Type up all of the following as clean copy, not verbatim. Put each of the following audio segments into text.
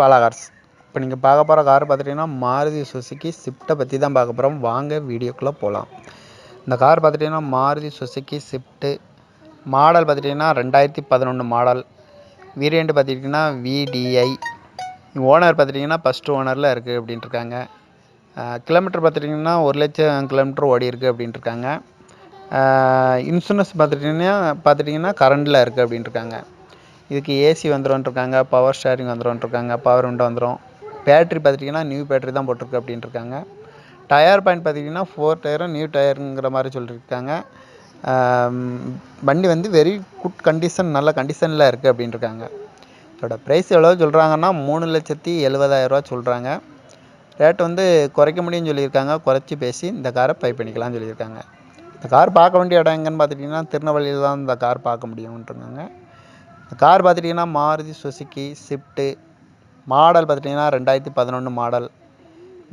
Bala cars. இப்போ நீங்கள் பார்க்க போகிற கார் பார்த்துட்டிங்கன்னா மாருதி சுசுக்கி ஸ்விஃப்ட்டை பற்றி தான் பார்க்க போகிறோம். வாங்க வீடியோக்குள்ளே போகலாம். இந்த கார் பார்த்துட்டிங்கன்னா மாருதி சுசுக்கி ஸ்விஃப்ட்டு. மாடல் பார்த்துட்டிங்கன்னா 2011 மாடல். வேரியண்ட் பார்த்துட்டிங்கன்னா VDI. ஓனர் பார்த்துட்டிங்கன்னா ஃபஸ்ட்டு ஓனரில் இருக்குது அப்படின்ட்டுருக்காங்க. கிலோமீட்டர் பார்த்துட்டிங்கன்னா 1,00,000 கிலோமீட்டர் ஓடி இருக்குது அப்படின்ட்டுருக்காங்க. இன்சூரன்ஸ் பார்த்துட்டிங்கன்னா கரண்டில் இருக்குது அப்படின்ட்டுருக்காங்க. இதுக்கு ஏசி வந்துடும்ன்ட்ருக்காங்க, பவர் ஸ்டேரிங் வந்துடும்ன்ட்ருக்காங்க, பவர் விண்டோ வந்துடும். பேட்ரி பார்த்துட்டிங்கன்னா நியூ பேட்ரி தான் போட்டிருக்கு அப்படின்ட்டுருக்காங்க. டயர் பாயிண்ட் பார்த்திங்கன்னா 4 டயரும் நியூ டயருங்கிற மாதிரி சொல்லியிருக்காங்க. வண்டி வந்து வெரி குட் கண்டிஷன், நல்ல கண்டிஷனில் இருக்குது அப்படின்ட்டுருக்காங்க. இதோட ப்ரைஸ் எவ்வளோ சொல்கிறாங்கன்னா 3,70,000 சொல்கிறாங்க. ரேட் வந்து குறைக்க முடியும்னு சொல்லியிருக்காங்க. குறைச்சி பேசி இந்த காரை பை பண்ணிக்கலாம்னு சொல்லியிருக்காங்க. இந்த கார் பார்க்க வேண்டிய இடம் எங்கன்னு பார்த்துட்டிங்கன்னா திருநெல்வேலியில் தான் இந்த கார் பார்க்க முடியும்ன்ட்ருக்காங்க. இந்த கார் பார்த்துட்டிங்கன்னா மாருதி சுசுக்கி ஸ்விஃப்ட்டு. மாடல் பார்த்துட்டிங்கன்னா 2011 மாடல்.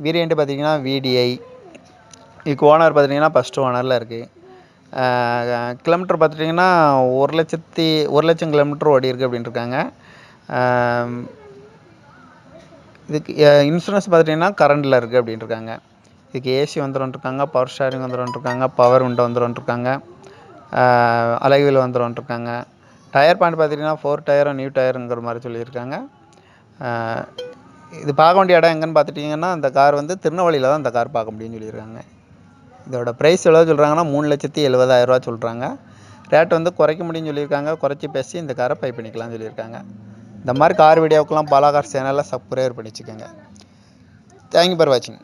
வேரியண்ட் பார்த்திங்கன்னா VDI. இதுக்கு ஓனர் பார்த்திங்கன்னா ஃபஸ்ட்டு ஓனரில் இருக்குது. கிலோமீட்டர் பார்த்துட்டிங்கன்னா 1,00,000 கிலோமீட்டர் ஓடி இருக்குது அப்படின்ட்டுருக்காங்க. இதுக்கு இன்சூரன்ஸ் பார்த்துட்டிங்கன்னா கரண்டில் இருக்குது அப்படின்ட்டுருக்காங்க. இதுக்கு ஏசி வந்துடும்ன்ட்ருக்காங்க, பவர் ஸ்டேரிங் வந்துடும்ன்ட்ருக்காங்க, பவர் விண்டோ வந்துடும்ன்ட்ருக்காங்க, அலைவில் வந்துடும்ன்ட்ருக்காங்க. டயர் பாயிண்ட் பார்த்திங்கன்னா 4 டயரும் நியூ டயருங்கிற மாதிரி சொல்லியிருக்காங்க. இது பார்க்க வேண்டிய இடம் எங்கன்னு பார்த்துட்டிங்கன்னா இந்த கார் வந்து திருநெல்வேலியில் தான் இந்த கார் பார்க்க முடியும்னு சொல்லியிருக்காங்க. இதோட ப்ரைஸ் எவ்வளோ சொல்கிறாங்கன்னா 3,70,000 சொல்கிறாங்க. ரேட் வந்து குறைக்க முடியும்னு சொல்லியிருக்காங்க. குறைச்சி பேசி இந்த காரை பை பண்ணிக்கலாம்னு சொல்லியிருக்காங்க. இந்த மாதிரி கார் வீடியோக்கெல்லாம் பாலா கார் சேனலில் சப்ஸ்கிரைப் பண்ணி வச்சுக்கோங்க. தேங்க்யூ ஃபார் வாட்சிங்.